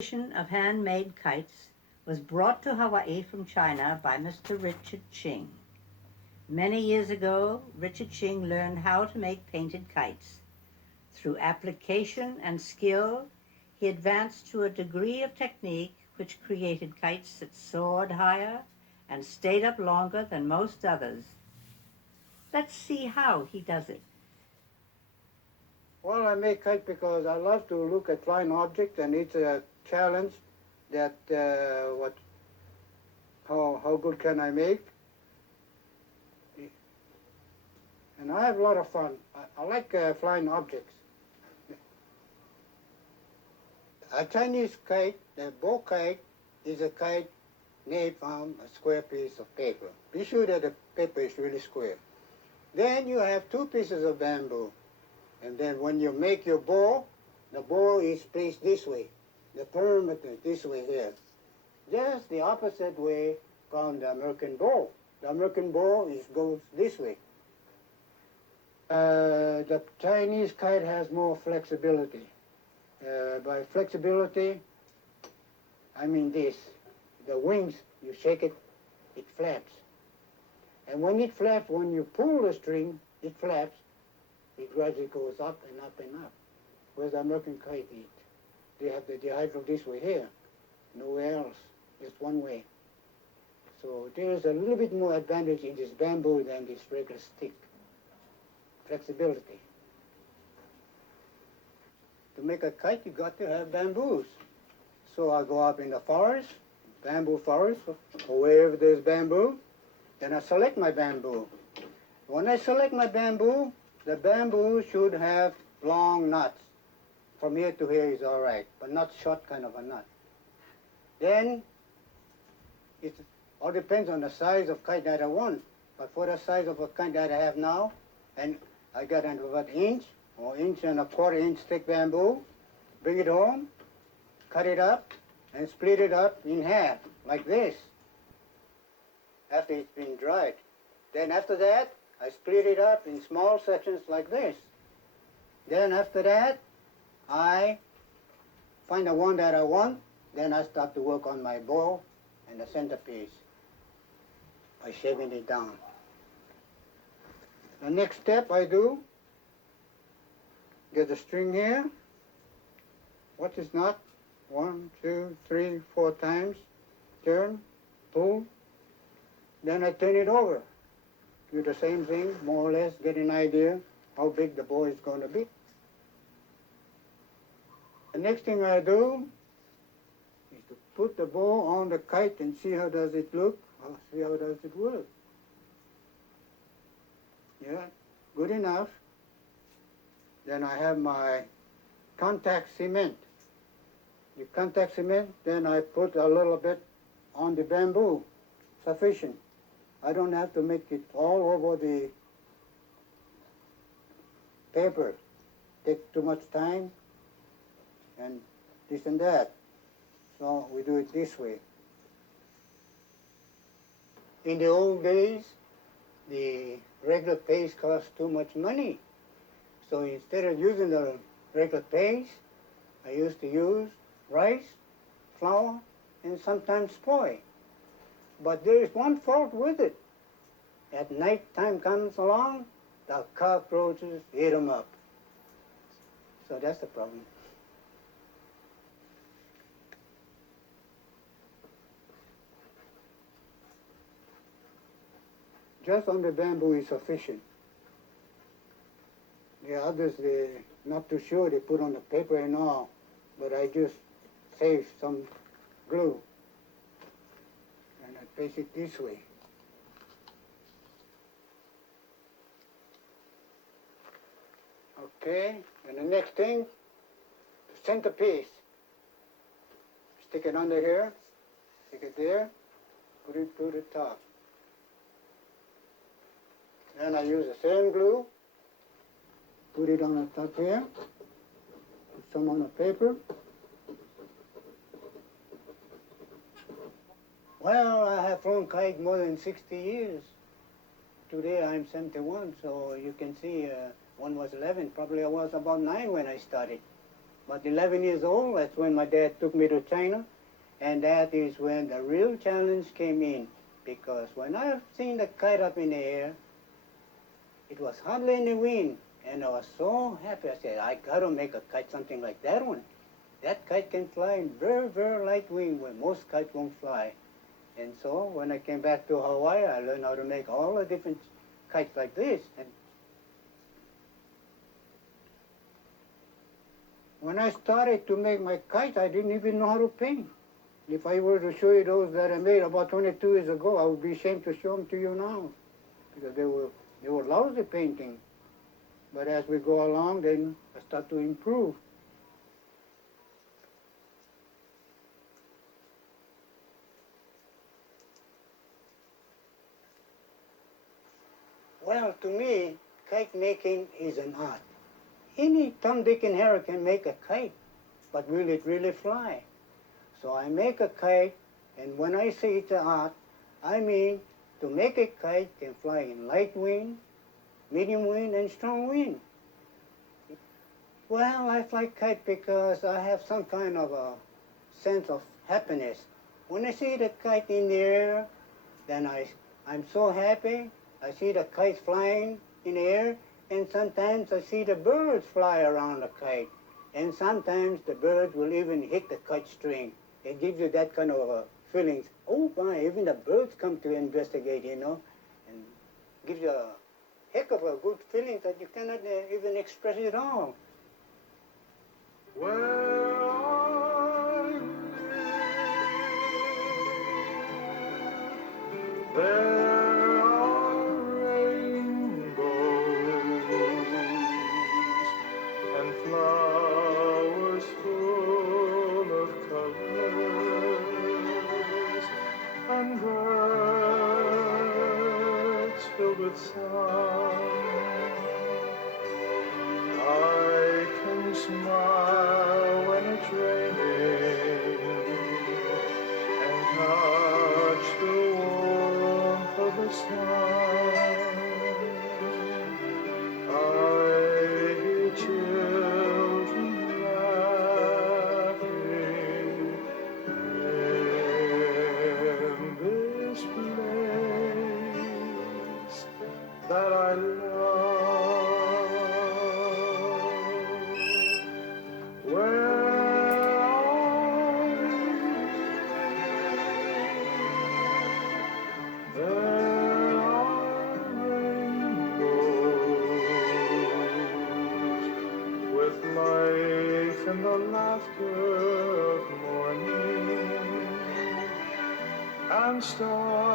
Of handmade kites was brought to Hawaii from China by Mr. Richard Ching. Many years ago, Richard Ching learned how to make painted kites. Through application and skill, he advanced to a degree of technique which created kites that soared higher and stayed up longer than most others. Let's see how he does it. Well, I make kite because I love to look at flying objects, and it's a challenge that how good can I make? And I have a lot of fun. I like flying objects. A Chinese kite, the bow kite, is a kite made from a square piece of paper. Be sure that the paper is really square. Then you have two pieces of bamboo. And then when you make your bow, the bow is placed this way. The perimeter this way here. Just the opposite way from the American bow. The American bow goes this way. The Chinese kite has more flexibility. By flexibility, I mean this. The wings, you shake it, it flaps. And when it flaps, when you pull the string, it flaps. It gradually goes up and up and up. Whereas the American kite, they have the dihedral this way here. Nowhere else, just one way. So there is a little bit more advantage in this bamboo than this regular stick. Flexibility. To make a kite, you got to have bamboos. So I go up in the forest, bamboo forest, or wherever there's bamboo, then I select my bamboo. When I select my bamboo, the bamboo should have long knots. From here to here is all right, but not short kind of a knot. Then it all depends on the size of kite that I want. But for the size of a kite that I have now, and I got about inch or inch and a quarter inch thick bamboo, bring it home, cut it up, and split it up in half, like this, after it's been dried. Then after that, I split it up in small sections like this. Then after that, I find the one that I want. Then I start to work on my bow and the centerpiece by shaving it down. The next step I do, get the string here. What is knot? 1, 2, 3, 4 times. Turn, pull. Then I turn it over. Do the same thing, more or less, get an idea how big the bow is going to be. The next thing I do is to put the bow on the kite and see how does it look, see how does it work. Yeah, good enough. Then I have my contact cement. The contact cement, then I put a little bit on the bamboo, sufficient. I don't have to make it all over the paper. Take too much time and this and that. So we do it this way. In the old days, the regular paste cost too much money. So instead of using the regular paste, I used to use rice, flour, and sometimes soy. But there is one fault with it. At night time comes along, the cockroaches eat them up. So that's the problem. Just on the bamboo is sufficient. The others, they're not too sure, they put on the paper and all, but I just save some glue. And I place it this way. Okay, and the next thing, the centerpiece. Stick it under here, stick it there, put it to the top. Then I use the same glue, put it on the top here, put some on the paper. Well, I have flown kite more than 60 years. Today I'm 71, so you can see one was 11. Probably I was about 9 when I started. about 11 years old. That's when my dad took me to China. And that is when the real challenge came in. Because when I seen the kite up in the air, it was hardly any wind. And I was so happy. I said, I got to make a kite something like that one. That kite can fly in very, very light wind where most kites won't fly. And so when I came back to Hawaii, I learned how to make all the different kites like this. And when I started to make my kites, I didn't even know how to paint. If I were to show you those that I made about 22 years ago, I would be ashamed to show them to you now, because they were lousy painting. But as we go along, then I start to improve. Well, to me, kite making is an art. Any Tom, Dick, and Harry can make a kite, but will it really fly? So I make a kite, and when I say it's an art, I mean to make a kite can fly in light wind, medium wind, and strong wind. Well, I fly kite because I have some kind of a sense of happiness. When I see the kite in the air, then I'm so happy. I see the kite flying in the air, and sometimes I see the birds fly around the kite. And sometimes the birds will even hit the kite string. It gives you that kind of feelings. Oh my, even the birds come to investigate, you know, and gives you a heck of a good feeling that you cannot even express it all. Where I live, there are rainbows and flowers full of colors and birds filled with song. I can smile when it's raining and touch the warmth of the sun. I hear children laughing in this place that I love. Where I live, there are rainbows with life and the laughter of morning and stars